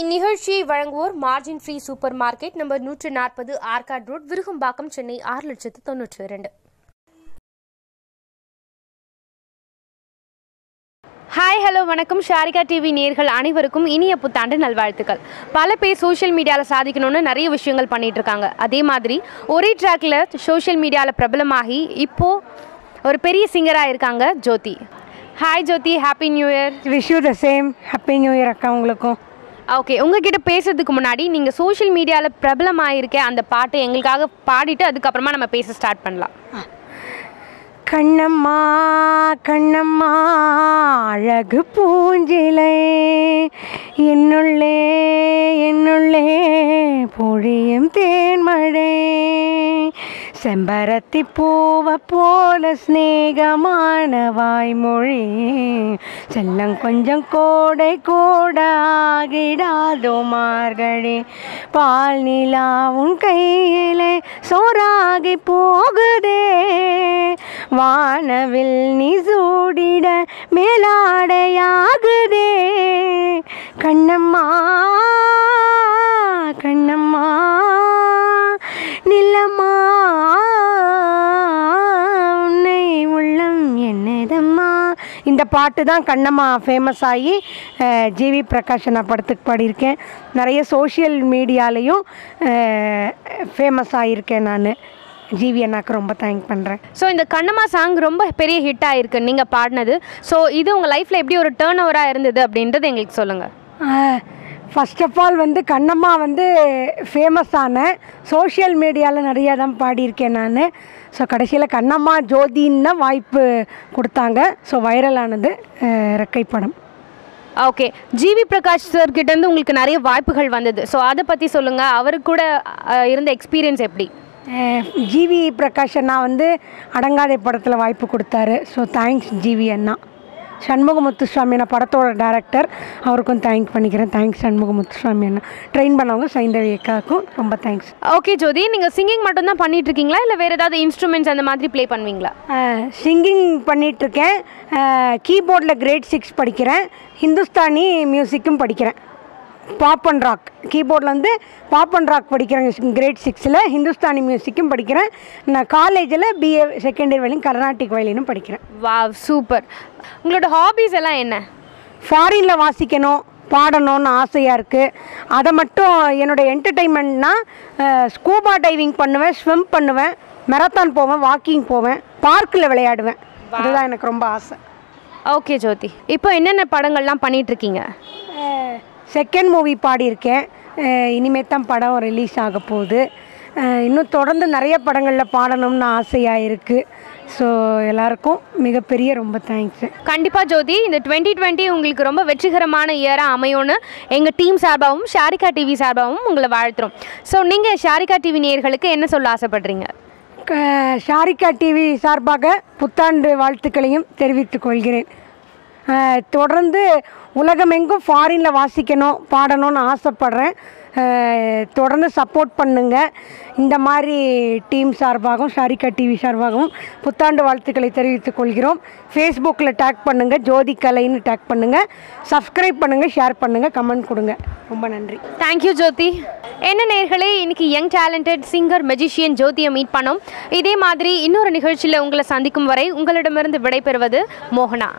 இந்நிகழ்ச்சியை வழங்குவோர் margin free super market number 140 Arcot road, Virugambakkam, Chennai 6,92,000. Hi, hello, வணக்கம். ஷாரிகா டிவி நேயர்கள் அனைவருக்கும் இனிய புத்தாண்டு நல்வாழ்த்துக்கள். பல பேர் சோஷியல் மீடியாவில் சாதிக்கணும்னு நிறைய விஷயங்கள் பண்ணிட்டு இருக்காங்க. அதே மாதிரி ஒரே ட்ராக்ல சோஷியல் மீடியாவில் பிரபலமாகி இப்போது ஒரு பெரிய சிங்கராக இருக்காங்க Jyothi. Hi Jyothi, happy new year. Wish you the same. Happy new year அக்கா உங்களுக்கும். ஓகே, உங்ககிட்ட பேசுறதுக்கு முன்னாடி நீங்கள் சோஷியல் மீடியாவில் பிரபலமாயிருக்க அந்த பாட்டை எங்களுக்காக பாடிட்டு அதுக்கப்புறமா நம்ம பேச ஸ்டார்ட் பண்ணலாம். கண்ணம்மா கண்ணம்மா அழகு பூஞ்சிலை என்னுள்ளே என்னுள்ளே பொழியும் தேன்மழை செம்பருத்தி பூவை போல ஸ்நேகமான வாய்மொழி செல்லம் கொஞ்சம் கோடை கூட ஆகிடாதோ மார்கழி பால் நிலா உன் கையிலே சோறாகி போகுதே வானவில் நீ சூடிட மேலாடையாகுதே கண்ணம்மா கண்ணம்மா நில்லம்மா உன்னை உள்ளம் என்னதம்மா. இந்த பாட்டு தான் கண்ணம்மா ஃபேமஸ் ஆகி ஜிவி பிரகாஷ் நான் படத்துக்கு பாடியிருக்கேன். நிறைய சோஷியல் மீடியாலையும் ஃபேமஸ் ஆகியிருக்கேன் நான். ஜிவி அண்ணாக்கு ரொம்ப தேங்க் பண்ணுறேன். ஸோ இந்த கண்ணம்மா சாங் ரொம்ப பெரிய ஹிட் ஆகிருக்கு நீங்கள் பாடினது. ஸோ இது உங்கள் லைஃப்பில் எப்படி ஒரு டேர்ன் ஓவராக இருந்தது அப்படின்றது எங்களுக்கு சொல்லுங்கள். First of all Kannamma famous ஆனேன். சோஷியல் மீடியாவில் நிறையா தான் பாடியிருக்கேன் நான். ஸோ கடைசியில் கண்ணம்மா ஜோதின்னு வாய்ப்பு கொடுத்தாங்க. ஸோ வைரலானது ரெக்கை படம். ஓகே, ஜிவி பிரகாஷ் சார் கிட்டேருந்து உங்களுக்கு நிறைய வாய்ப்புகள் வந்தது. ஸோ அதை பற்றி சொல்லுங்கள். அவருக்கு கூட இருந்த எக்ஸ்பீரியன்ஸ் எப்படி? ஜிவி பிரகாஷ் அண்ணா அடங்காதே படத்தில் வாய்ப்பு கொடுத்தாரு. ஸோ தேங்க்ஸ் ஜிவி அண்ணா. சண்முகமுத்துசுவாமி அண்ணா படத்தோட டைரக்டர், அவருக்கும் தேங்க் பண்ணிக்கிறேன். தேங்க்ஸ் சண்முகமுத்துசுவாமி அண்ணா. ட்ரெயின் பண்ணவங்க சைந்தவி அக்காவுக்கும் ரொம்ப தேங்க்ஸ். ஓகே ஜோதி, நீங்கள் சிங்கிங் மட்டும்தான் பண்ணிகிட்ருக்கீங்களா இல்லை வேறு ஏதாவது இன்ஸ்ட்ருமெண்ட்ஸ் அந்த மாதிரி ப்ளே பண்ணுவீங்களா? சிங்கிங் பண்ணிகிட்ருக்கேன். கீபோர்டில் கிரேட் 6 படிக்கிறேன். ஹிந்துஸ்தானி மியூசிக்கும் படிக்கிறேன். பாப் அண்ட் ராக் கீபோர்டில் பாப் அண்ட் ராக் படிக்கிறேன் கிரேட் 6ல். ஹிந்துஸ்தானி மியூசிக்கும் படிக்கிறேன். நான் காலேஜில் BA second year violin Carnatic வயலினும் படிக்கிறேன். Wow, super. உங்களோட ஹாபீஸ் எல்லாம் என்ன? ஃபாரினில் வாசிக்கணும், பாடணும்னு ஆசையாக இருக்குது. அதை மட்டும் என்னோடய என்டர்டெயின்மெண்ட்னால் ஸ்கூபா டைவிங் பண்ணுவேன், ஸ்விம் பண்ணுவேன், மெரத்தான் போவேன், வாக்கிங் போவேன், பார்க்கில் விளையாடுவேன். அதுதான் எனக்கு ரொம்ப ஆசை. ஓகே ஜோதி, இப்போ என்னென்ன படங்கள்லாம் பண்ணிகிட்ருக்கீங்க? செகண்ட் மூவி பாடியிருக்கேன். இனிமேல் தான் படம் ரிலீஸ் ஆக போகுது. இன்னும் தொடர்ந்து நிறைய படங்களில் பாடணும்னு ஆசையாக இருக்குது. ஸோ எல்லாருக்கும் மிகப்பெரிய ரொம்ப தேங்க்ஸு. கண்டிப்பாக ஜோதி, இந்த 2020 உங்களுக்கு ரொம்ப வெற்றிகரமான இயராக அமையும்னு எங்கள் டீம் சார்பாகவும் ஷாரிகா டிவி சார்பாகவும் உங்களை வாழ்த்துறோம். ஸோ நீங்கள் ஷாரிகா டிவி நேயர்களுக்கு என்ன சொல்ல ஆசைப்படுறீங்க? ஷாரிகா டிவி சார்பாக புத்தாண்டு வாழ்த்துக்களையும் தெரிவித்துக் கொள்கிறேன். தொடர்ந்து உலகமெங்கும் ஃபாரினில் வாசிக்கணும், பாடணும்னு ஆசைப்பட்றேன். தொடர்ந்து சப்போர்ட் பண்ணுங்கள். இந்த மாதிரி டீம் சார்பாகவும் ஷாரிகா டிவி சார்பாகவும் புத்தாண்டு வாழ்த்துக்களை தெரிவித்துக் கொள்கிறோம். ஃபேஸ்புக்கில் டேக் பண்ணுங்கள், ஜோதி கலைன்னு டேக் பண்ணுங்கள், சப்ஸ்கிரைப் பண்ணுங்கள், ஷேர் பண்ணுங்கள், கமெண்ட் கொடுங்க. ரொம்ப நன்றி. தேங்க்யூ ஜோதி. என்ன நேயர்களே, இன்னைக்கு யங் டேலண்டட் சிங்கர் மெஜிஷியன் ஜோதியை மீட் பண்ணோம். இதே மாதிரி இன்னொரு நிகழ்ச்சியில் உங்களை சந்திக்கும் வரை உங்களிடமிருந்து விடைபெறுவது மோகனா.